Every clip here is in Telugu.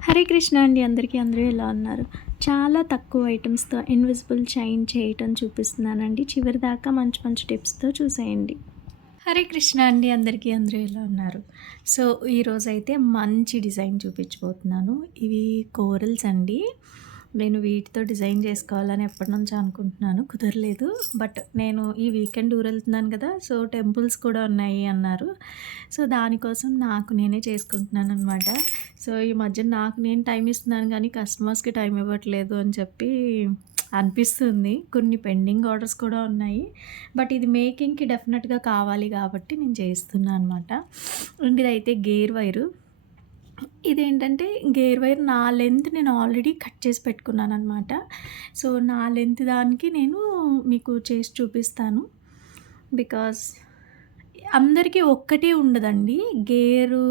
హరే కృష్ణ అండి అందరికీ. అందరూ ఎలా ఉన్నారు? చాలా తక్కువ ఐటమ్స్‌తో ఇన్విజిబుల్ చైన్ చేయటం చూపిస్తున్నానండి. చివరి దాకా మంచి మంచి టిప్స్‌తో చూసేయండి. హరే కృష్ణ అండి అందరికీ. అందరూ ఎలా ఉన్నారు? సో, ఈరోజైతే మంచి డిజైన్ చూపించబోతున్నాను. ఇవి కోరల్స్ అండి. నేను వీటితో డిజైన్ చేసుకోవాలని ఎప్పటినుంచో అనుకుంటున్నాను. కుదరలేదు. బట్ నేను ఈ వీకెండ్ ఊరెళ్తున్నాను కదా! సో, టెంపుల్స్ కూడా ఉన్నాయి అన్నారు. సో, దానికోసం నాకు నేనే చేసుకుంటున్నాననమాట. సో, ఈ మధ్య నాకు నేను టైం ఇస్తున్నాను గానీ, కస్టమర్స్‌కి టైం ఇవ్వట్లేదు అని చెప్పి అనిపిస్తుంది. కొన్ని పెండింగ్ ఆర్డర్స్ కూడా ఉన్నాయి. బట్ ఇది మేకింగ్‌కి డెఫినెట్‌గా కావాలి గాబట్టి నేను చేస్తున్నా అనమాట. అండ్ ఇదైతే గేర్ వైరు. ఇదేంటంటే గేర్ వైర్ నా లెంత్ నేను ఆల్రెడీ కట్ చేసి పెట్టుకున్నాననమాట. సో, నా లెంత్ దానికి నేను మీకు చేసి చూపిస్తాను. బికాజ్ అందరికీ ఒక్కటే ఉండదండి. గేరు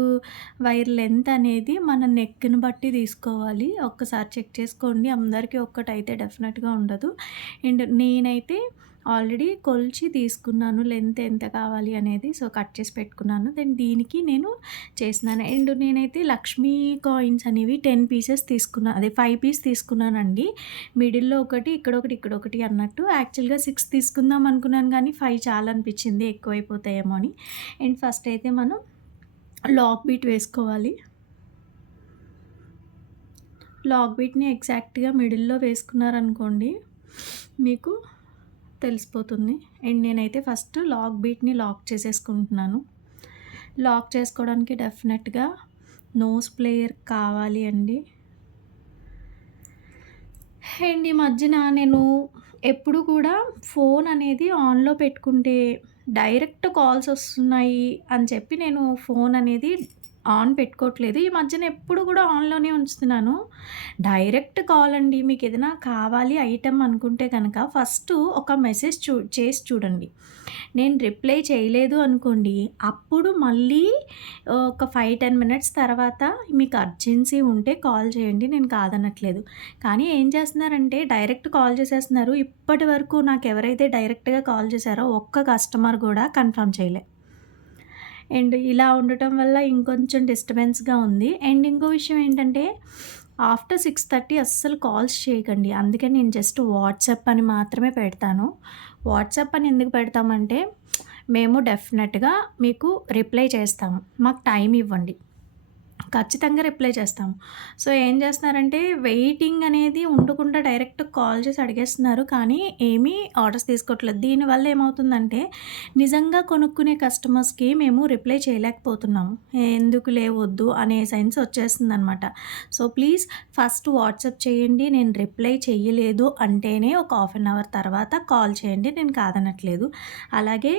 వైర్ లెంత్ అనేది మన నెక్‌ని బట్టి తీసుకోవాలి. ఒక్కసారి చెక్ చేసుకోండి. అందరికీ ఒక్కటైతే డెఫినెట్‌గా ఉండదు. అండ్ నేనైతే ఆల్రెడీ కొలిచి తీసుకున్నాను లెంత్ ఎంత కావాలి అనేది. సో, కట్ చేసి పెట్టుకున్నాను. దెన్ దీనికి నేను చేసినాను. అండ్ నేనైతే లక్ష్మీ కాయిన్స్ అనేవి 10 పీసెస్ తీసుకున్నా. అదే 5 పీస్ తీసుకున్నానండి. మిడిల్‌లో ఒకటి, ఇక్కడొకటి, ఇక్కడొకటి అన్నట్టు. యాక్చువల్‌గా 6 తీసుకుందాం అనుకున్నాను గానీ 5 చాలనిపించింది ఎక్కువైపోతాయేమో అని. అండ్ ఫస్ట్ అయితే మనం లాక్ బీట్ వేసుకోవాలి. లాక్ బీట్‌ని ఎగ్జాక్ట్‌గా మిడిల్‌లో వేసుకున్నారనుకోండి మీకు తెలిసిపోతుంది. అండ్ నేనైతే ఫస్ట్ లాక్ బీట్‌ని లాక్ చేసేసుకుంటున్నాను. లాక్ చేసుకోవడానికి డెఫినెట్‌గా నోస్ ప్లేయర్ కావాలి అండి. అండ్ ఈ మధ్యన నేను ఎప్పుడు కూడా ఫోన్ అనేది ఆన్‌లో పెట్టుకుంటే డైరెక్ట్ కాల్స్ వస్తున్నాయి అని చెప్పి నేను ఫోన్ అనేది ఆన్ పెట్టుకోవట్లేదు. ఈ మధ్యన ఎప్పుడు కూడా ఆన్‌లోనే ఉంచుతున్నాను. డైరెక్ట్ కాల్ అండి. మీకేదైనా కావాలి ఐటెమ్ అనుకుంటే గనక ఫస్టు ఒక మెసేజ్ చేసి చూడండి. నేను రిప్లై చేయలేదు అనుకోండి, అప్పుడు మళ్ళీ ఒక 5, 10 మినిట్స్ తర్వాత మీకు అర్జెన్సీ ఉంటే కాల్ చేయండి. నేను కాదనట్లేదు. కానీ ఏం చేస్తున్నారంటే డైరెక్ట్ కాల్ చేసేస్తున్నారు. ఇప్పటి వరకు నాకెవరైతే డైరెక్ట్‌గా కాల్ చేశారో ఒక్క కస్టమర్ గూడా కన్ఫర్మ్ చేయలే. అండ్ ఇలా ఉండటం వల్ల ఇంకొంచెం డిస్టర్బెన్స్‌గా ఉంది. అండ్ ఇంకో విషయం ఏంటంటే ఆఫ్టర్ 6:30 అస్సలు కాల్స్ చేయకండి. అందుకే నేను జస్ట్ వాట్సాప్ అని మాత్రమే పెడతాను. వాట్సాప్ అని ఎందుకు పెడతామంటే మేము డెఫినెట్‌గా మీకు రిప్లై చేస్తాము. మాకు టైం ఇవ్వండి. ఖచ్చితంగా రిప్లై చేస్తాము. సో, ఏం చేస్తున్నారంటే వెయిటింగ్ అనేది ఉండకుండా డైరెక్ట్ కాల్ చేసి అడిగేస్తున్నారు. కానీ ఏమీ ఆర్డర్స్ తీసుకోవట్లేదు. దీనివల్ల ఏమవుతుందంటే నిజంగా కొనుక్కునే కస్టమర్స్‌కి మేము రిప్లై చేయలేకపోతున్నాము. ఎందుకులే వద్దు అనే సెన్స్ వచ్చేస్తుందనమాట. సో, ప్లీజ్ ఫస్ట్ వాట్సాప్ చేయండి. నేను రిప్లై చెయ్యలేదు అంటేనే ఒక హాఫ్ అన్ అవర్ తర్వాత కాల్ చేయండి. నేను కాదనట్లేదు. అలాగే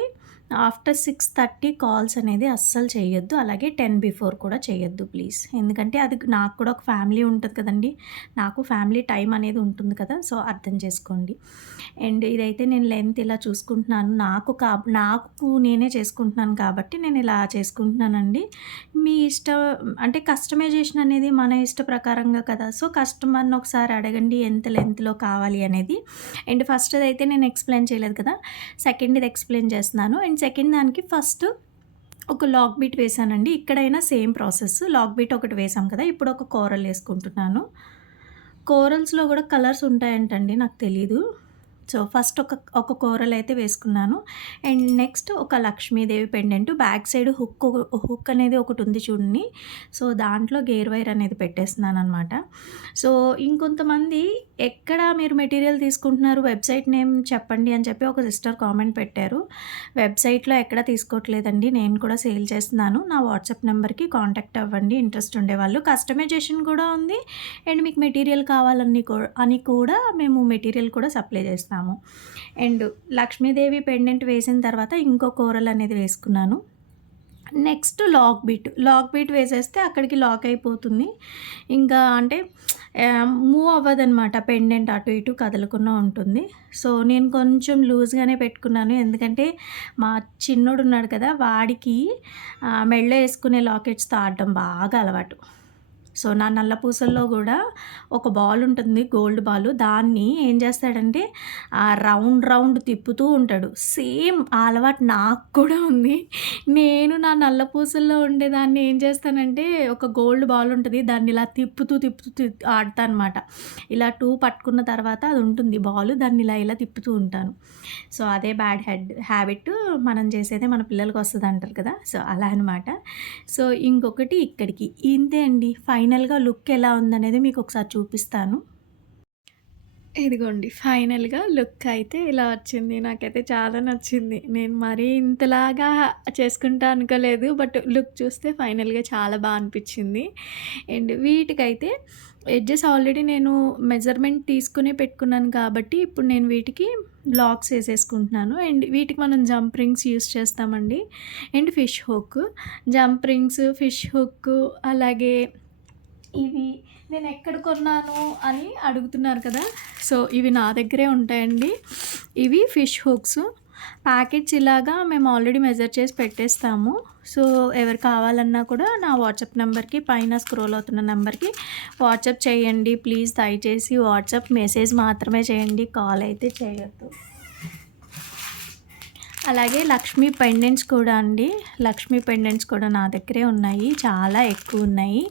ఆఫ్టర్ 6:30 కాల్స్ అనేది అస్సలు చేయొద్దు. అలాగే 10 బిఫోర్ కూడా చేయొద్దు ప్లీజ్. ఎందుకంటే అది నాకు కూడా ఒక ఫ్యామిలీ ఉంటది కదండీ! నాకు ఫ్యామిలీ టైం అనేది ఉంటుంది కదా! సో, అర్థం చేసుకోండి. అండ్ ఇదైతే నేను లెంత్ ఇలా చూసుకుంటున్నాను. నాకు నేనే చేసుకుంటున్నాను కాబట్టి నేను ఇలా చేసుకుంటున్నానండి. మీ ఇష్టం అంటే కస్టమైజేషన్ అనేది మన ఇష్ట ప్రకారంగా కదా! సో, కస్టమర్‌ని ఒకసారి అడగండి ఎంత లెంత్‌లో కావాలి అనేది. అండ్ ఫస్ట్‌దైతే నేను ఎక్స్‌ప్లెయిన్ చేయలేదు కదా! సెకండ్‌ది ఎక్స్‌ప్లెయిన్ చేస్తున్నాను. అండ్ సెకండ్ దానికి ఫస్ట్ ఒక లాక్ బీట్ వేసానండి. ఇక్కడైనా సేమ్ ప్రాసెస్. లాక్ బీట్ ఒకటి వేసాం కదా! ఇప్పుడు ఒక కోరల్ ఏసుకుంటున్నాను. కోరల్స్‌లో గూడా కలర్స్ ఉంటాయంటండి. నాకు తెలీదు. సో, ఫస్ట్ ఒక కోరల్ అయితే వేసుకున్నాను. అండ్ నెక్స్ట్ ఒక Lakshmidevi pendant back side hook అనేది ఒకటుంది చూడండి. సో, దాంట్లో గేర్ వైర్ అనేది పెట్టేస్తున్నాననమాట. సో, ఇంకొంతమంది ఎక్కడ మీరు మెటీరియల్ తీసుకుంటున్నారు వెబ్‌సైట్ నేమ్ చెప్పండి అని చెప్పి ఒక సిస్టర్ కామెంట్ పెట్టారు. వెబ్‌సైట్‌లో ఎక్కడ తీసుకోవట్లేదండి. నేను కూడా సేల్ చేస్తున్నాను. నా వాట్సాప్ నెంబర్‌కి కాంటాక్ట్ అవ్వండి ఇంట్రెస్ట్ ఉండేవాళ్ళు. కస్టమైజేషన్ కూడా ఉంది. అండ్ మీకు మెటీరియల్ కావాలని అని కూడా మేము మెటీరియల్ కూడా సప్లై చేస్తాము. అండ్ లక్ష్మీదేవి పెండెంట్ వేసిన తర్వాత ఇంకో కోరల్ అనేది వేసుకున్నాను. నెక్స్ట్ లాక్ బీట్ వేసేస్తే అక్కడికి లాక్ అయిపోతుంది. ఇంకా అంటే మూవ్ అవ్వదనమాట. పెండెంట్ అటు ఇటు కదలకుండా ఉంటుంది. సో, నేను కొంచెం లూజ్‌గానే పెట్టుకున్నాను. ఎందుకంటే మా చిన్నోడున్నాడు కదా! వాడికి మెడలో ఏసుకునే లాకెట్స్‌తో ఆడడం బాగా అలవాటు. సో, నా నల్ల పూసల్లో గూడా ఒక బాలుంటుంది గోల్డ్ బాలు. దాన్ని ఏం చేస్తాడంటే రౌండ్ తిప్పుతూ ఉంటాడు. సేమ్ ఆ అలవాటు నాకు కూడా ఉంది. నేను నా నల్ల పూసల్లో ఉండేదాన్ని ఏం చేస్తానంటే ఒక గోల్డ్ బాల్ ఉంటది. దాన్ని ఇలా తిప్పుతూ ఆడతా అనమాట. ఇలా 2 పట్టుకున్న తర్వాత అది ఉంటుంది బాలు. దాన్ని ఇలా తిప్పుతూ ఉంటాను. సో, అదే బ్యాడ్ హ్యాబిట్ మనం చేసేదే మన పిల్లలకొస్తదంటారు కదా! సో, అలా అనమాట. సో, ఇంకొకటి ఇక్కడికి. ఇంతే అండి. ఫైనల్‌గా లుక్ ఎలా ఉందనేది మీకొకసారి చూపిస్తాను. ఇదిగోండి. ఫైనల్‌గా లుక్ అయితే ఇలా వచ్చింది. నాకైతే చాలా నచ్చింది. నేను మరీ ఇంతలాగా చేసుకుంటా అనుకోలేదు. బట్ లుక్ చూస్తే ఫైనల్‌గా చాలా అనిపిచ్చింది. అండ్ వీటికైతే ఎడ్జెస్ ఆల్రెడీ నేను మెజర్‌మెంట్ తీసుకునే పెట్టుకున్నాను కాబట్టి, ఇప్పుడు నేను వీటికి లాక్స్ ఏసేసుకుంటున్నాను. అండ్ వీటికి మనం జంప్ రింగ్స్ యూజ్ చేస్తామండి. And fish hook. Jump rings, fish hook అలాగే ఇవి నేనెక్కడ కొన్నాను అని అడుగుతున్నారు కదా! సో, ఇవి నా దగ్గరే ఉంటాయండి. ఇవి ఫిష్ హుక్స్. ప్యాకెట్స్ ఇలాగా మేము ఆల్రెడీ మెజర్ చేసి పెట్టేస్తాము. సో, ఎవరు కావాలన్నా కూడా నా వాట్సాప్ నంబర్‌కి పైన స్క్రోల్ అవుతున్న నంబర్‌కి వాట్సాప్ చేయండి. ప్లీజ్ దయచేసి వాట్సాప్ మెసేజ్ మాత్రమే చేయండి. కాల్ అయితే చేయొద్దు. అలాగే లక్ష్మీ పెండెంట్స్ కూడా అండి. లక్ష్మీ పెండెంట్స్ కూడా నా దగ్గరే ఉన్నాయి. చాలా ఎక్కువున్నాయి.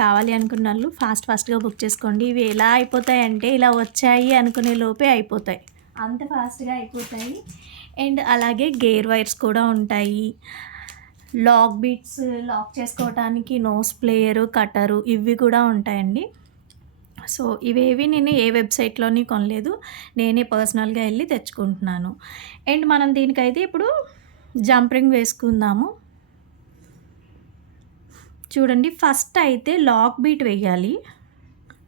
కావాలి అనుకున్నోళ్ళు ఫాస్ట్‌గా బుక్ చేసుకోండి. ఇవి ఎలా అయిపోతాయంటే ఇలా వచ్చాయి అనుకునే లోపే అయిపోతాయి. అంత ఫాస్ట్‌గా అయిపోతాయి. అండ్ అలాగే గేర్ వైర్స్ కూడా ఉంటాయి. లాక్ బీట్స్ లాక్ చేసుకోవటానికి నోస్ ప్లేయరు, కట్టరు ఇవి కూడా ఉంటాయండి. సో, ఇవేవి నేను ఏ వెబ్‌సైట్‌లోని కొనలేదు. నేనే పర్సనల్‌గా ఎళ్లి తెచ్చుకుంటున్నాను. అండ్ మనం దీనికైతే ఇప్పుడు జంప్ రింగ్ వేసుకుందాము. చూడండి ఫస్ట్ అయితే లాక్ బీట్ వెయ్యాలి.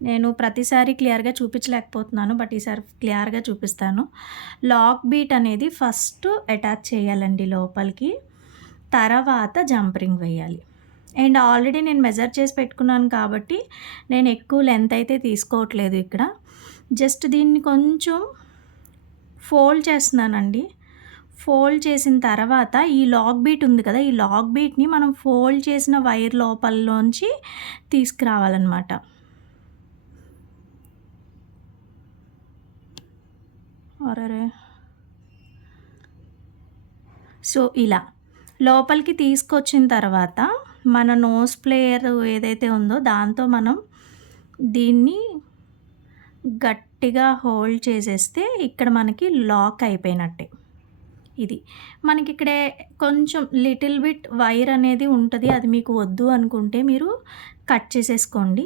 నేను ప్రతిసారి క్లియర్‌గా చూపించలేకపోతున్నాను. బట్ ఈసారి క్లియర్‌గా చూపిస్తాను. లాక్ బీట్ అనేది ఫస్ట్ అటాచ్ చేయాలండి లోపలికి. తర్వాత జంప్ రింగ్ వేయాలి. అండ్ ఆల్రెడీ నేను మెజర్ చేసి పెట్టుకున్నాను కాబట్టి నేను ఎక్కువ లెంత్ అయితే తీసుకోవట్లేదు ఇక్కడ. జస్ట్ దీన్ని కొంచెం ఫోల్డ్ చేస్తున్నానండి. ఫోల్డ్ చేసిన తర్వాత ఈ లాక్ బీట్ ఉంది కదా! ఈ లాక్ బీట్‌ని మనం ఫోల్డ్ చేసిన వైర్ లోపలలోంచి తీసుకురావాలనమాట. అరెరే! సో, ఇలా లోపలికి తీసుకొచ్చిన తర్వాత మన నోస్ ప్లేయర్ ఏదైతే ఉందో దాంతో మనం దీన్ని గట్టిగా హోల్డ్ చేసేస్తే ఇక్కడ మనకి లాక్ అయిపోయినట్టే. ఇది. మనకిక్కడే కొంచెం లిటిల్ బిట్ వైర్ అనేది ఉంటది. అది మీకు వద్దు అనుకుంటే మీరు కట్ చేసేసుకోండి.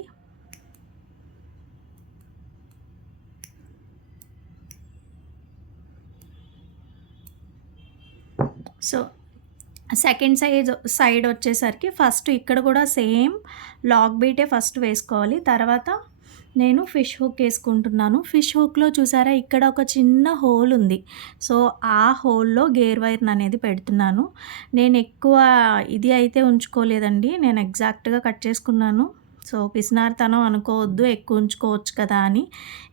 సో, సెకండ్ సైడ్ వచ్చేసరికి ఫస్ట్ ఇక్కడ కూడా సేమ్ లాక్ బీటే ఫస్ట్ వేసుకోవాలి. తర్వాత నేను ఫిష్ హుక్ ఏసుకుంటున్నాను. ఫిష్ హుక్‌లో చూసారా ఇక్కడ ఒక చిన్న హోల్ ఉంది. సో, ఆ హోల్‌లో గేర్ వైర్‌ననేది పెడుతున్నాను. నేను ఎక్కువ ఇది అయితే ఉంచుకోలేదండి. నేను ఎగ్జాక్ట్‌గా కట్ చేసుకున్నాను. సో, పిసినారితనం అనుకోవద్దు. ఎక్కువ ఉంచుకోవచ్చు కదా అని.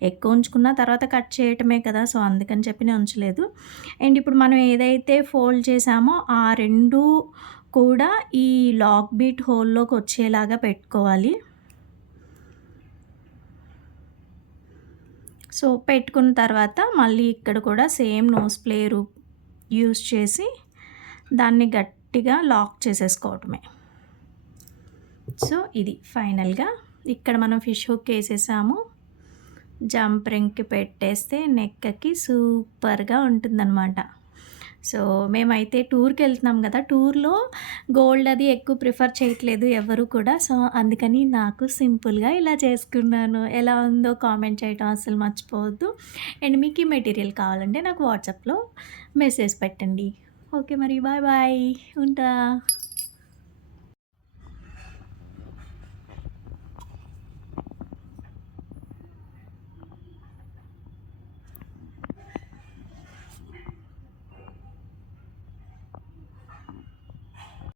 ఎక్కువ ఉంచుకున్న తర్వాత కట్ చేయటమే కదా! సో, అందుకని చెప్పి నేను ఉంచలేదు. అండ్ ఇప్పుడు మనం ఏదైతే ఫోల్డ్ చేసామో ఆ 2 కూడా ఈ లాక్ బీట్ హోల్‌లోకి వచ్చేలాగా పెట్టుకోవాలి. సో, పెట్టుకున్న తర్వాత మళ్ళీ ఇక్కడ కూడా సేమ్ నోస్ ప్లేయర్ యూజ్ చేసి దాన్ని గట్టిగా లాక్ చేసేసుకోవటమే. సో, ఇది ఫైనల్‌గా ఇక్కడ మనం ఫిష్ హుక్ ఏసేసాము. జంప్ రింగ్‌కి పెట్టేస్తే నెక్కకి సూపర్‌గా ఉంటుందనమాట. సో, మేమైతే టూర్‌కెళ్తున్నాం గదా! టూర్‌లో గోల్డ్ అది ఎక్కువ ప్రిఫర్ చేయట్లేదు ఎవరు కూడా. సో, అందుకని నాకు సింపుల్‌గా ఇలా చేసుకున్నాను. ఎలా ఉందో కామెంట్ చేయటం అస్సలు మర్చిపోవద్దు. అండ్ మీకు ఈ మెటీరియల్ కావాలంటే నాకు వాట్సాప్‌లో మెసేజ్ పెట్టండి. ఓకే మరి బాయ్ బాయ్. ఉంటా.